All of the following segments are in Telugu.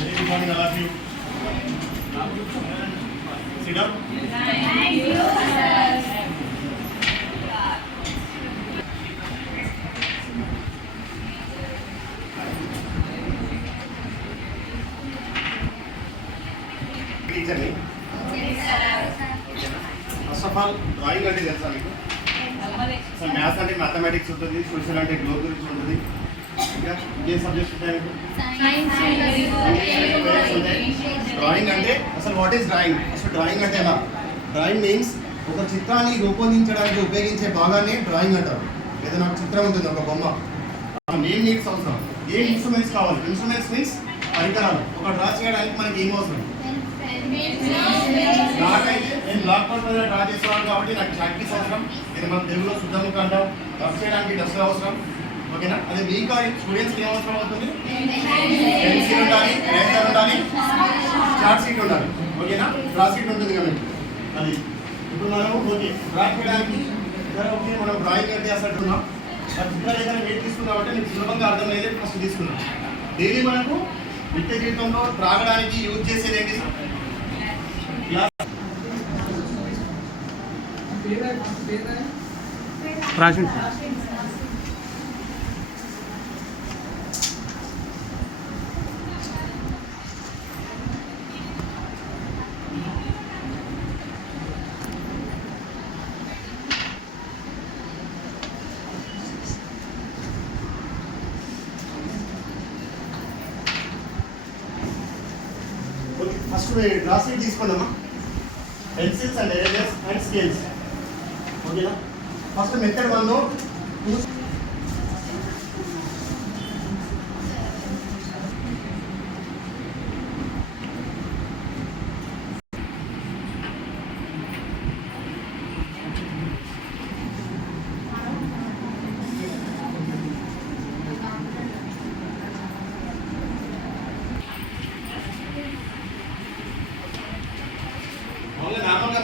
Good morning, you. Sit down. టీచర్ని ఫస్ట్ ఆఫ్ ఆల్ డ్రాయింగ్ అంటే తెలుసా మీకు సో మ్యాథ్స్ అంటే మ్యాథమెటిక్స్ ఉంటుంది సోషల్ అంటే గ్లో గురించి ఉంటుంది ఏ ఉంటాయి మీకు డ్రాయింగ్ అంటే అసలు వాట్ ఈస్ డ్రాయింగ్ అసలు డ్రాయింగ్ అంటే ఎలా? డ్రాయింగ్ మీన్స్ ఒక చిత్రాన్ని రూపొందించడానికి ఉపయోగించే భాగాన్ని డ్రాయింగ్ అంటారు. ఏదైనా ఒక చిత్రం ఉంటుంది ఒక బొమ్మ. నేమ్ నీడ్స్ అవసరం. ఏ ఇన్స్ట్రుమెంట్స్ కావాలి? ఇన్స్ట్రుమెంట్స్ మీన్స్ పరికరాలు. ఒక డ్రా చేయడానికి మనకి ఏం అవసరం? బ్లాక్ అయితే నేను బ్లాక్ మీద డ్రా చేస్తున్నాను కాబట్టి నాకు పీస్ అవసరం. ఇది మన తెలుగులో శుద్ధముఖ అంటాం. రఫ్ చేయడానికి డస్ట్ అవసరం. ఓకేనా? అదే మీకు స్టూడెంట్స్ ఏం అవసరం అవుతుంది? పెన్సిల్ ఉండాలి ఎరేజర్ ఉండాలి చార్ట్ షీట్ ఉండాలి. ఓకేనా? డ్రా షీట్ ఉంటుంది కదా. అది. ఇప్పుడు మనం ఓకే డ్రా చేయడానికి సరే ఓకే మనం డ్రాయింగ్ అంటే అసలు ఉన్నాం చిత్రాలు ఏదైనా వెయిట్ తీసుకున్నాం అంటే నీకు సులభంగా అర్థమయ్యేది ఫస్ట్ తీసుకున్నాం డైలీ మనకు నిత్య జీవితంలో త్రాగడానికి యూజ్ చేసేది ఏంటి? Glass first draw sheet తీసుకున్నామా pencils and erasers and scales. ఓకేనా? ఫస్ట్ మెథడ్ వన్ టూ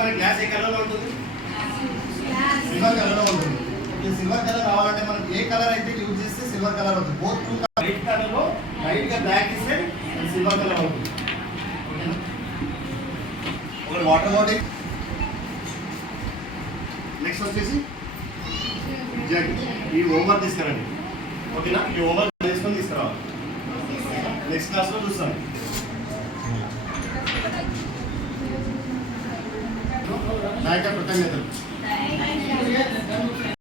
మన గ్లాస్ ఏ కలర్లో ఉంటుంది? సిల్వర్ కలర్లో ఉంటుంది. ఈ సిల్వర్ కలర్ రావాలంటే మనం ఏ కలర్ అయితే యూజ్ చేస్తే సిల్వర్ కలర్ అవుతుంది. బోత్ టూ వైట్ కలర్లో లైట్గా బ్లాక్ ఇస్తే సిల్వర్ కలర్ అవుతుంది. ఓకేనా? ఒకటి వాటర్ బాటిల్ నెక్స్ట్ వచ్చేసి జగ్ ఈ ఓవర్ తీసుకురండి. ఓకేనా? ఈ ఓవర్ తీసుకొని తీసుకురావాలి. నెక్స్ట్ క్లాస్లో చూస్తాను. నాయక కృతజ్ఞతలు